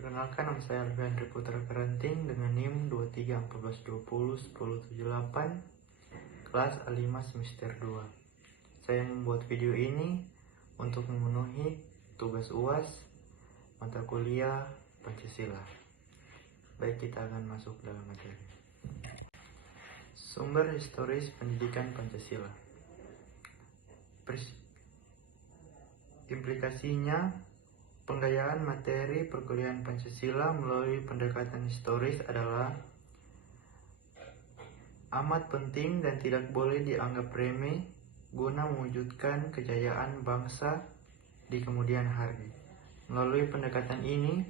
Perkenalkan, nama saya Alfian Putra Karanting dengan NIM 2314201078, kelas A5 semester 2. Saya membuat video ini untuk memenuhi tugas UAS mata kuliah Pancasila. Baik, kita akan masuk dalam materi. Sumber historis pendidikan Pancasila. Implikasinya, penggayaan materi perkuliahan Pancasila melalui pendekatan historis adalah amat penting dan tidak boleh dianggap remeh guna mewujudkan kejayaan bangsa di kemudian hari. Melalui pendekatan ini,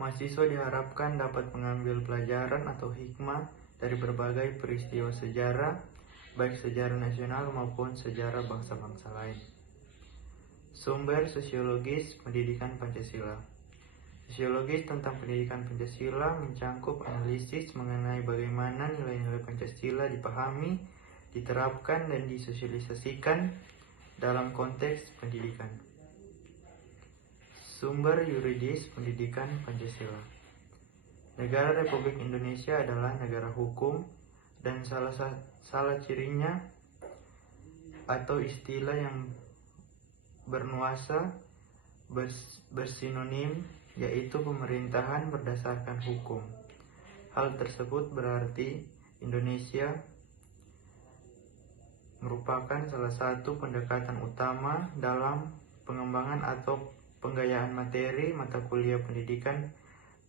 mahasiswa diharapkan dapat mengambil pelajaran atau hikmah dari berbagai peristiwa sejarah, baik sejarah nasional maupun sejarah bangsa-bangsa lain. Sumber sosiologis pendidikan Pancasila. Sosiologis tentang pendidikan Pancasila mencangkup analisis mengenai bagaimana nilai-nilai Pancasila dipahami, diterapkan, dan disosialisasikan dalam konteks pendidikan. Sumber yuridis pendidikan Pancasila. Negara Republik Indonesia adalah negara hukum, dan salah cirinya atau istilah yang bernuansa bersinonim yaitu pemerintahan berdasarkan hukum. Hal tersebut berarti Indonesia merupakan salah satu pendekatan utama dalam pengembangan atau penggayaan materi mata kuliah pendidikan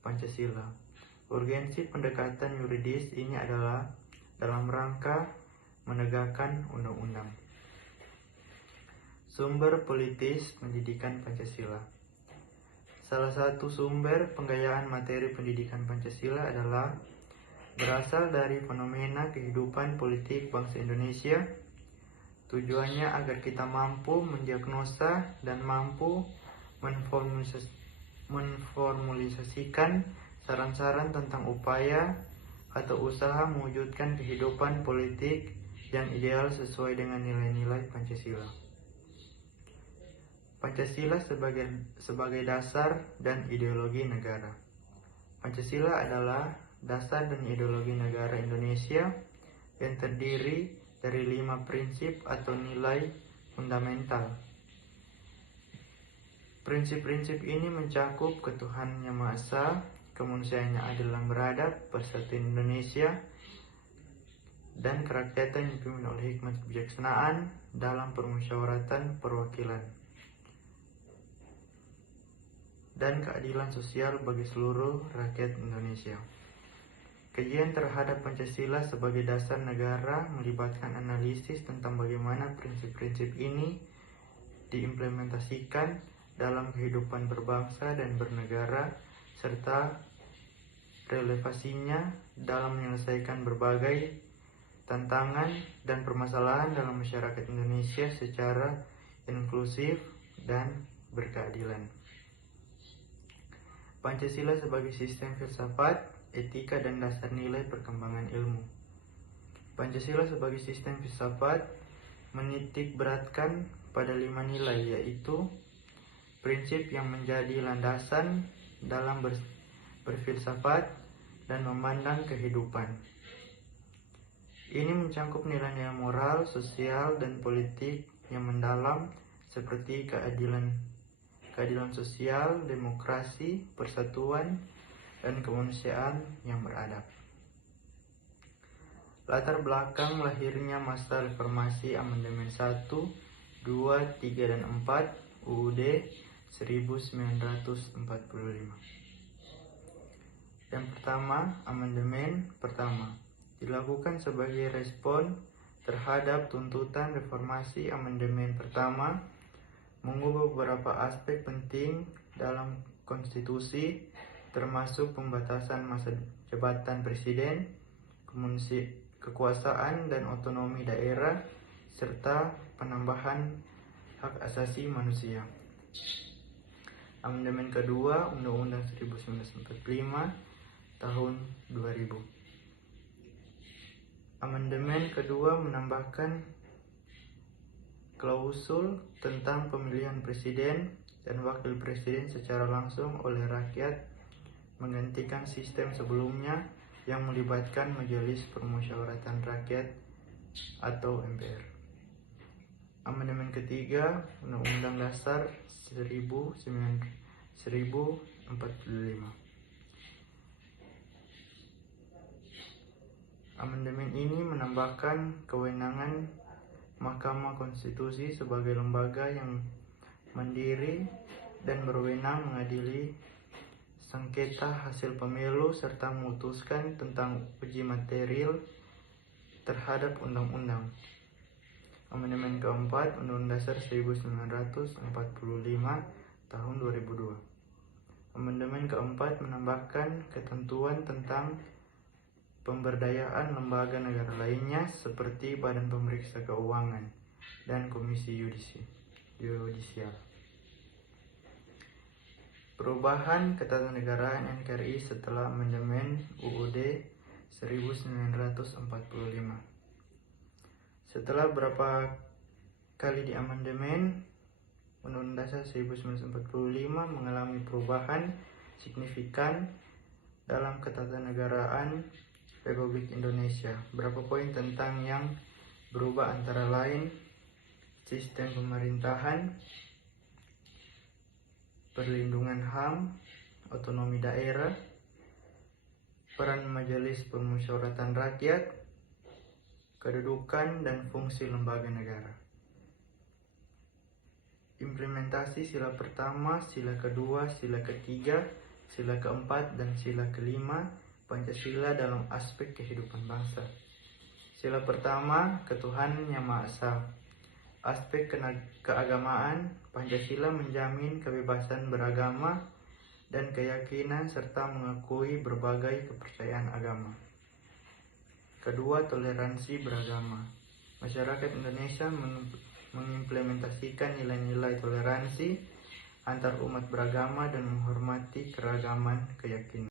Pancasila. Urgensi pendekatan yuridis ini adalah dalam rangka menegakkan undang-undang. Sumber politis pendidikan Pancasila. Salah satu sumber penggayaan materi pendidikan Pancasila adalah berasal dari fenomena kehidupan politik bangsa Indonesia. Tujuannya agar kita mampu mendiagnosa dan mampu menformulasikan saran-saran tentang upaya atau usaha mewujudkan kehidupan politik yang ideal sesuai dengan nilai-nilai Pancasila. Pancasila sebagai dasar dan ideologi negara. Pancasila adalah dasar dan ideologi negara Indonesia yang terdiri dari 5 prinsip atau nilai fundamental. Prinsip-prinsip ini mencakup ketuhanan yang Maha Esa, kemanusiaan yang adil dan beradab, persatuan Indonesia, dan kerakyatan yang dipimpin oleh hikmat kebijaksanaan dalam permusyawaratan perwakilan, dan keadilan sosial bagi seluruh rakyat Indonesia. Kajian terhadap Pancasila sebagai dasar negara melibatkan analisis tentang bagaimana prinsip-prinsip ini diimplementasikan dalam kehidupan berbangsa dan bernegara, serta relevansinya dalam menyelesaikan berbagai tantangan dan permasalahan dalam masyarakat Indonesia secara inklusif dan berkeadilan. Pancasila sebagai sistem filsafat, etika, dan dasar nilai perkembangan ilmu. Pancasila sebagai sistem filsafat menitik beratkan pada 5 nilai, yaitu prinsip yang menjadi landasan dalam berfilsafat dan memandang kehidupan. Ini mencangkup nilai-nilai moral, sosial, dan politik yang mendalam seperti keadilan sosial, demokrasi, persatuan, dan kemanusiaan yang beradab. Latar belakang lahirnya masa reformasi Amandemen 1, 2, 3, dan 4 UUD 1945. Yang pertama, amandemen pertama dilakukan sebagai respon terhadap tuntutan reformasi. Amandemen pertama mengubah beberapa aspek penting dalam konstitusi, termasuk pembatasan masa jabatan presiden, kekuasaan dan otonomi daerah, serta penambahan hak asasi manusia. Amandemen kedua Undang-Undang 1945 tahun 2000. Amandemen kedua menambahkan klausul tentang pemilihan presiden dan wakil presiden secara langsung oleh rakyat menggantikan sistem sebelumnya yang melibatkan Majelis Permusyawaratan Rakyat atau MPR. Amandemen ketiga Undang-Undang Dasar 1045. Amandemen ini menambahkan kewenangan Mahkamah Konstitusi sebagai lembaga yang mandiri dan berwenang mengadili sengketa hasil pemilu serta memutuskan tentang uji material terhadap undang-undang. Amandemen keempat Undang-Undang Dasar 1945 tahun 2002. Amandemen keempat menambahkan ketentuan tentang pemberdayaan lembaga negara lainnya seperti Badan Pemeriksa Keuangan dan Komisi Yudisial. Perubahan ketatanegaraan NKRI setelah amandemen UUD 1945. Setelah berapa kali diamandemen, Undang-Undang Dasar 1945 mengalami perubahan signifikan dalam ketatanegaraan Republik Indonesia. Berapa poin tentang yang berubah antara lain sistem pemerintahan, perlindungan HAM, otonomi daerah, peran Majelis Permusyawaratan Rakyat, kedudukan dan fungsi lembaga negara. Implementasi sila pertama, sila kedua, sila ketiga, sila keempat, dan sila kelima Pancasila dalam aspek kehidupan bangsa. Sila pertama, ketuhanan yang Maha Esa. Aspek keagamaan, Pancasila menjamin kebebasan beragama dan keyakinan serta mengakui berbagai kepercayaan agama. Kedua, toleransi beragama. Masyarakat Indonesia mengimplementasikan nilai-nilai toleransi antar umat beragama dan menghormati keragaman keyakinan.